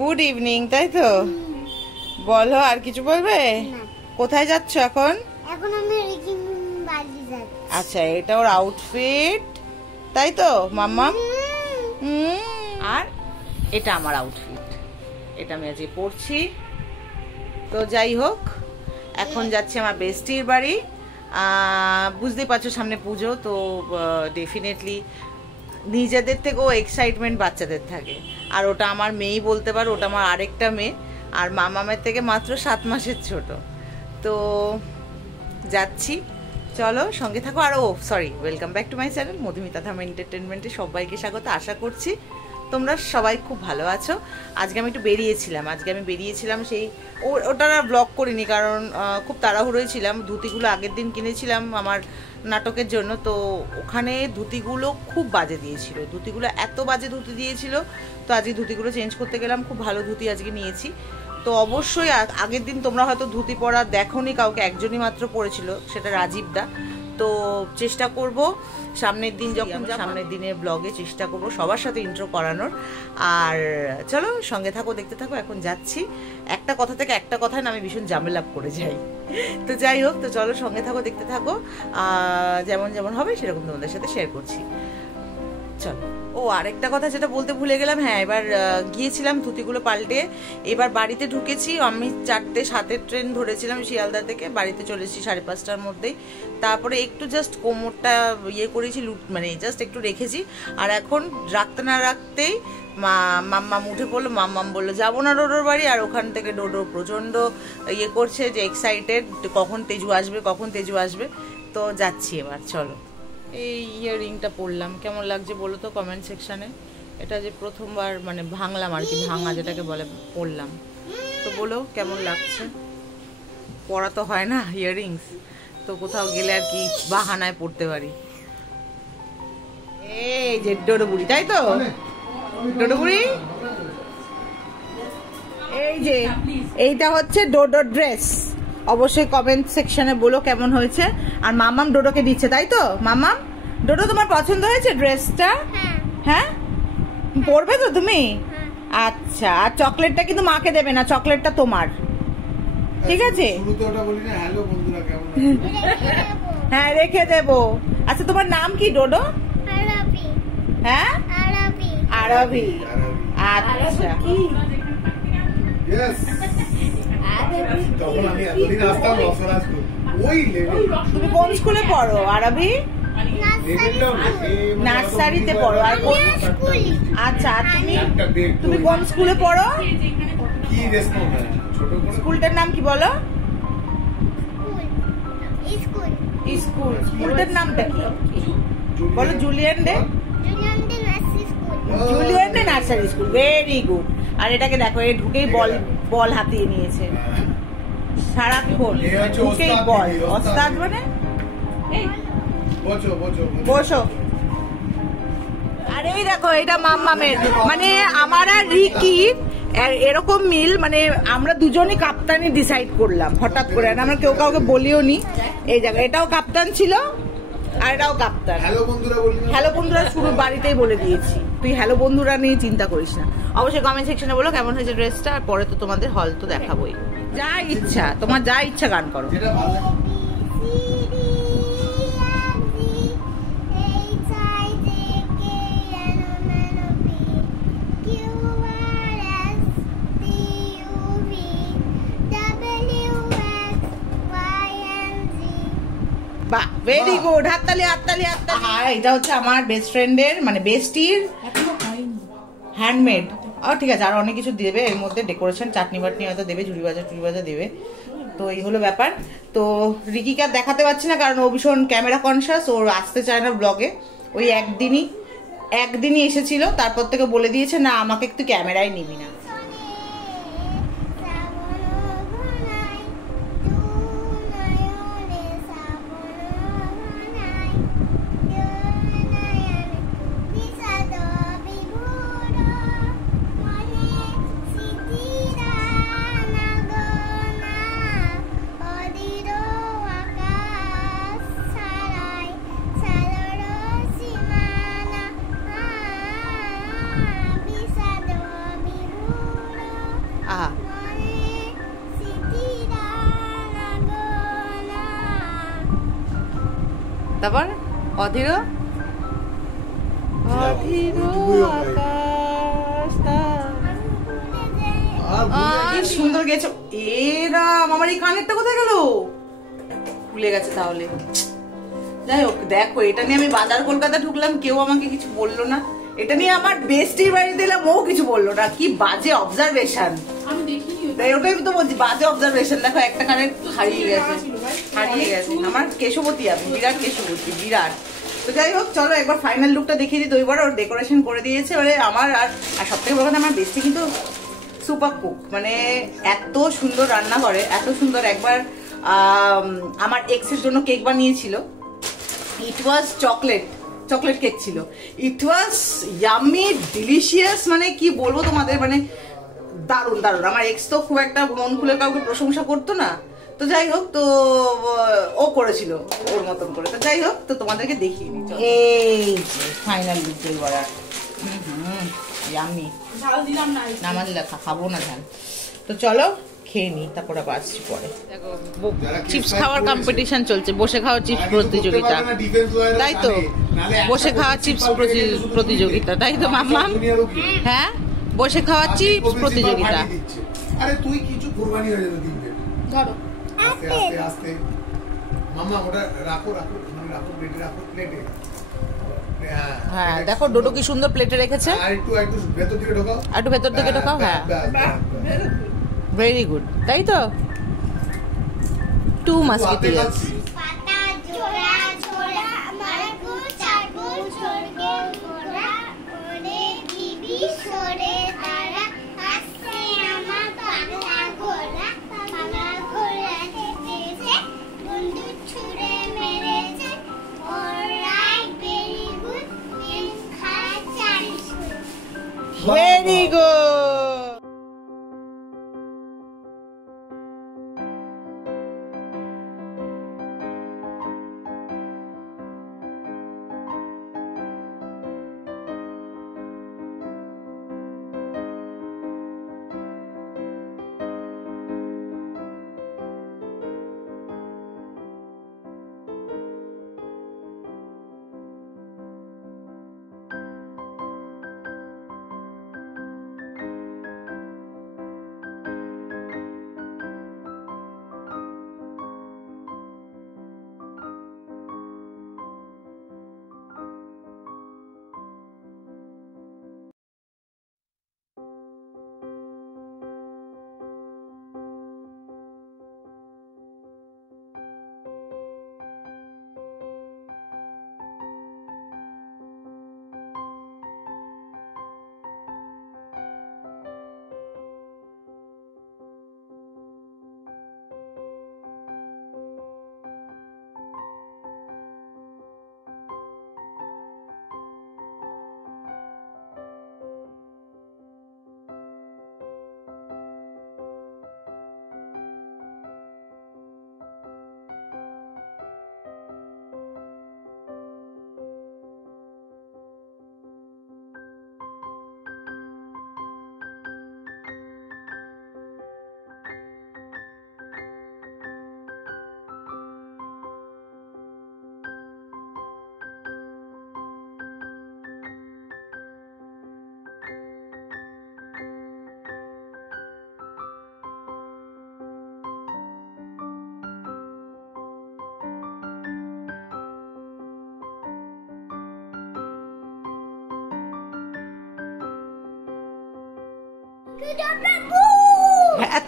Good evening, তাই তো? বলো, আর কিছু বলবে? কোথায় যাচ্ছ এখন? এখন আমি রিকিং বাড়ি যাচ্ছি। আচ্ছা, এটা ওর আউটফিট, তাই তো মাম্মাম? আর এটা আমার আউটফিট, এটা আমি আজকে পরছি। তো যাই হোক, এখন যাচ্ছি আমার বেস্টির বাড়ি। বুঝতেই পারছো সামনে পুজো, তো ডেফিনেটলি নিজেদের থেকেও এক্সাইটমেন্ট বাচ্চাদের থাকে। আর ওটা আমার মেয়েই বলতে পারো, ওটা আমার আরেকটা মেয়ে, আর মামামের থেকে মাত্র 7 মাসের ছোট। তো যাচ্ছি, চলো সঙ্গে থাকো। আর sorry, welcome back to my channel Madhumita Dham এন্টারটেনমেন্টে সবাইকে স্বাগত। আশা করছি তোমরা সবাই খুব ভালো আছো। আজকে আমি একটু বেরিয়েছিলাম সেই ওটা ব্লগ করিনি, কারণ খুব তাড়াহুড়োয় ছিলাম। ধুতিগুলো আগের দিন কিনেছিলাম আমার নাটকের জন্য, তো ওখানে ধুতিগুলো খুব বাজে দিয়েছিল, ধুতিগুলো এত বাজে ধুতি দিয়েছিল। তো আজকে ধুতিগুলো চেঞ্জ করতে গেলাম, খুব ভালো ধুতি আজকে নিয়েছি। তো অবশ্যই আগের দিন তোমরা হয়তো ধুতি পরা দেখোনি, কাউকে একজনই মাত্র পরেছিল, সেটা রাজীব দা। তো চেষ্টা করব সামনের দিন, যখন সামনের দিনের ব্লগে চেষ্টা করব সবার সাথে ইন্ট্রো করানোর। আর চলো সঙ্গে থাকো, দেখতে থাকো। এখন যাচ্ছি, একটা কথা থেকে একটা কথায় না আমি ভীষণ ঝামেলা করে যাই। তো যাই হোক, তো চলো সঙ্গে থাকো, দেখতে থাকো। যেমন যেমন হবে সেরকম তোমাদের সাথে শেয়ার করছি। চলো। আরেকটা কথা যেটা বলতে ভুলে গেলাম, হ্যাঁ, এবার গিয়েছিলাম ধুতিগুলো পাল্টে, এবার বাড়িতে ঢুকেছি। আমি 4:07 ট্রেন ধরেছিলাম শিয়ালদা থেকে, বাড়িতে চলে এসেছি 5:30টার মধ্যেই। তারপরে একটু জাস্ট কোমরটা করেছি, মানে জাস্ট একটু রেখেছি। আর এখন রাখতে না রাখতেই মাম্মাম উঠে পড়লো। মাম্মাম বললো যাবো না ডোডোর বাড়ি। আর ওখান থেকে ডোডো প্রচন্ড করছে যে এক্সাইটেড, কখন তেজু আসবে। তো যাচ্ছি এবার, চলো। এই ইয়াররিংটা পরলাম, কেমন লাগছে বলো তো কমেন্ট সেকশানে। এটা যে প্রথমবার মানে ভাঙলাম আর কি, ভাঙা যেটাকে বলে, পরলাম। তো বলো কেমন লাগছে। পরা তো হয় না ইয়াররিংস, তো কোথাও গেলে আর কি বাহানায় পরতে পারি। এই যে ডোডো বুড়ি, তাই তো? ডোডো বুড়ি, এই যে এইটা হচ্ছে ডোডোর ড্রেস। অবশ্যই কমেন্ট সেকশনে বলো কেমন হয়েছে। আর মামাম ডোডোকে দিচ্ছে, তাই তো? মামাম, ডোডো তোমার পছন্দ হয়েছে ড্রেসটা? হ্যাঁ, পরবে তো তুমি? আচ্ছা, আর চকলেটটা কিন্তু মাকে দেবে না, চকলেটটা তোমার, ঠিক আছে? হ্যাঁ, রেখে দেবো। আচ্ছা, তোমার নাম কি ডোডো? হ্যাঁ, আরবি। আচ্ছা, তুমি কোন স্কুলে পড়ো আরবি? নার্সারিতে পড়ো। আর কোন? আচ্ছা, তুমি কোন স্কুলে পড়ো? স্কুলটার নাম কি বলো? স্কুলটার নামটা কি বলো? Julian day nursery school, very good. আর এটাকে দেখো, এ ঢুকেই বল হাতিয়ে নিয়েছে সারাক্ষণ, ঢুকেই বল। ওস্তাদ মানে বসো। আর এই দেখো, এটা মাম্মামের, মানে আমার আর রিকির এরকম মিল, মানে আমরা দুজনই কাপ্তানি ডিসাইড করলাম হঠাৎ করে, আমরা কেউ কাউকে বলিও নি। এই জায়গায় এটাও কাপ্তান ছিল আর এটাও কাপ্তান। হ্যালো বন্ধুরা শুরু বাড়িতেই বলে দিয়েছি, তুই হ্যালো বন্ধুরা নিয়ে চিন্তা করিস না। অবশ্যই কমেন্ট সেকশনে বলো কেমন হয়েছে ড্রেসটা। আর পরে তো তোমাদের হল তো দেখাবোই, যা ইচ্ছা তোমার, যা ইচ্ছা গান করো। বাহ, ভেরি গুড, হাততালি হাততালি হাততালি। আর এটা হচ্ছে আমার বেস্ট ফ্রেন্ডের, মানে বেস্টির হ্যান্ডমেড। ঠিক আছে, আর অনেক কিছু দেবে এর মধ্যে, ডেকোরেশন, চাটনি বাটনি হয়তো দেবে, ঝুড়ি ভাজা দেবে। তো এই হলো ব্যাপার। তো রিকিকে আর দেখাতে পারছি না, কারণ ও ভীষণ ক্যামেরা কনসিয়াস, ওর আসতে চায় না ব্লগে। ওই একদিনই এসেছিল, তারপর থেকে বলে দিয়েছে না আমাকে একটু ক্যামেরায় নিবি না। তারপর অধীর অধীর আকাশ কি সুন্দর গেছো। এরাম আমার এই কানেরটা কোথায় গেল? ভুলে গেছে তাহলে। যাই হোক দেখো, এটা নিয়ে আমি বাজার কলকাতা ঢুকলাম, কেউ আমাকে কিছু বললো না। এটা নিয়ে আমার বেস্টির বাড়ি দিলাম, ও কিছু বললো না। কি বাজে অবজারভেশন, ওটাই তো বলছি, বাজে অবজারভেশন। দেখো একটা কানের হারিয়ে গেছে, হারিয়ে গেছে। আমার কেশবতী, আমি বিরাট কেশবতী, বিরাট। তো যাই হোক, চলো একবার ফাইনাল লুকটা দেখিয়ে দিই। দইবড়া ওর ডেকোরেশন করে দিয়েছে ওরে আমার। আর সব থেকে বড় কথা, আমার বেস্টি কিন্তু সুপার কুক, মানে এত সুন্দর রান্না করে, এত সুন্দর। একবার আমার এক্সের জন্য কেক বানিয়েছিল, ইট ওয়াজ চকলেট কেক ছিল। ইট ওয়াজ ইয়াম্মি ডিলিশিয়াস, মানে কি বলবো তোমাদের, মানে দারুণ দারুণ। আমার এক্স তো খুব একটা মন খুলে কাউকে প্রশংসা করতো না। তো যাই হোক, তো ও করেছিল ওর মতন করে। তো যাই হোক, তো তোমাদেরকে দেখিয়ে নি। এই ফাইনাল লুক দইবড়ার। ইয়াম্মি। নামা দিলা খাবো না ঝাল। তো চলো খেয়ে নি, তারপর আবার আসছি পরে। দেখো চিপস খাওয়ার কম্পিটিশন চলছে, বসে খাওয়া চিপস প্রতিযোগিতা, তাই তো? বসে খাওয়া চিপস প্রতিযোগিতা, তাই তো মাম্মাম? হ্যাঁ, বসে খাওয়া চিপস প্রতিযোগিতা। আরে তুই কিছু কুরবানি হয়ে যাবে দিবে। ধরো আস্তে আস্তে আস্তে মাম্মা, ওটা রাখো রাখো, মানে রাখো প্লেটে, রাখো প্লেটে। হ্যাঁ দেখো ডোডো কি সুন্দর প্লেটে রেখেছে। আর একটু ভেতর দিকে ঢোকাও, একটু ভেতর দিকে ঢোকাও। হ্যাঁ, ভেরি গুড, তাই তো? Two musketeers. Very good.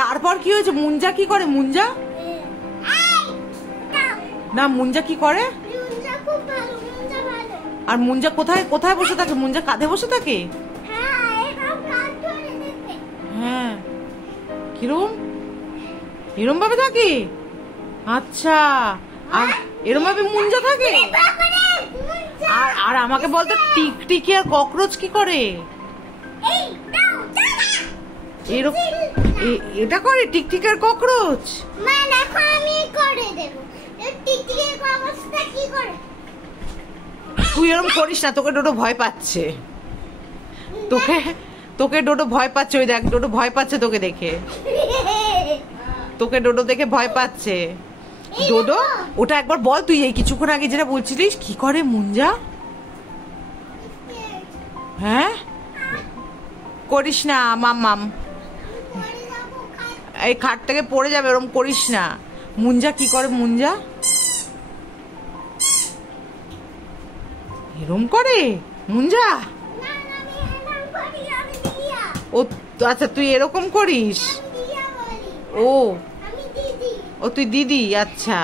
তারপর কি হয়েছে? মুঞ্জা কি করে? মুঞ্জা না, মুঞ্জা কি করে? আর মুঞ্জা কোথায় কোথায় বসে থাকে? মুঞ্জা কাঁধে বসে থাকে? হ্যাঁ, কিরম এরম ভাবে থাকে? আচ্ছা, আর এরম ভাবে মুঞ্জা থাকে? আর আমাকে বলতো টিকটিকি আর ককরোচ কি করে? এটা করে টিকটিকি আর ককরোচ? তুই এরকম করিস না, তোকে ডোডো ভয় পাচ্ছে। তোকে ডোডো ভয় পাচ্ছে। ওই দেখ, ডোডো ভয় পাচ্ছে তোকে দেখে। তোকে ডোডো দেখে ভয় পাচ্ছে। ডোডো ওটা একবার বল, তুই এই কিছুক্ষণ আগে যেটা বলছিলিস কি করে মুঞ্জা। হ্যাঁ করিস না মাম্মাম, এই খাট থেকে পড়ে যাবে, ওরম করিস না। মুঞ্জা কি করে মুঞ্জা, এরম করে মুঞ্জা। ও আচ্ছা তুই এরকম করিস। ও ও তুই দিদি, আচ্ছা।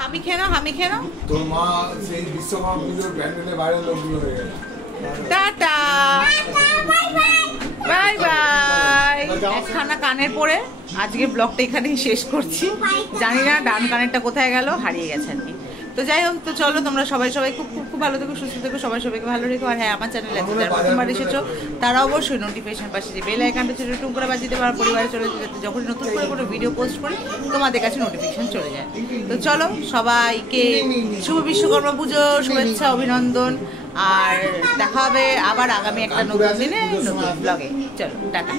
হামি খেয়ে নাও, হামি খেয়ে নাও। তোর মা সেই বিশ্বকর্মা পুজোর প্যান্ডেলে বাইরে লোকগুলো হয়ে গেল। Tata bye bye. একখানা কানের পরে আজকে ব্লগটা এখানেই শেষ করছি। জানি না ডান কানেরটা কোথায় গেল, হারিয়ে গেছে আর কি। তো যাই হোক, তো চলো তোমরা সবাই খুব খুব খুব ভালো থেকো, সুস্থ থেকো, সবাইকে ভালো রেখো। আর হ্যাঁ, আমার চ্যানেলে যারা প্রথমবার এসেছো তারা অবশ্যই নোটিফিকেশন পাশে যে বেল আইকনটা ছোট টুম করে বাজিয়ে দেবে, আর পরিবারে চলে যেতে যখন নতুন করে কোনো ভিডিও পোস্ট করি তোমাদের কাছে নোটিফিকেশন চলে যায়। তো চলো সবাইকে শুভ বিশ্বকর্মা পুজো শুভেচ্ছা, অভিনন্দন। আর দেখা হবে আবার আগামী একটা নতুন দিনে নতুন ব্লগে। চলো টাটা।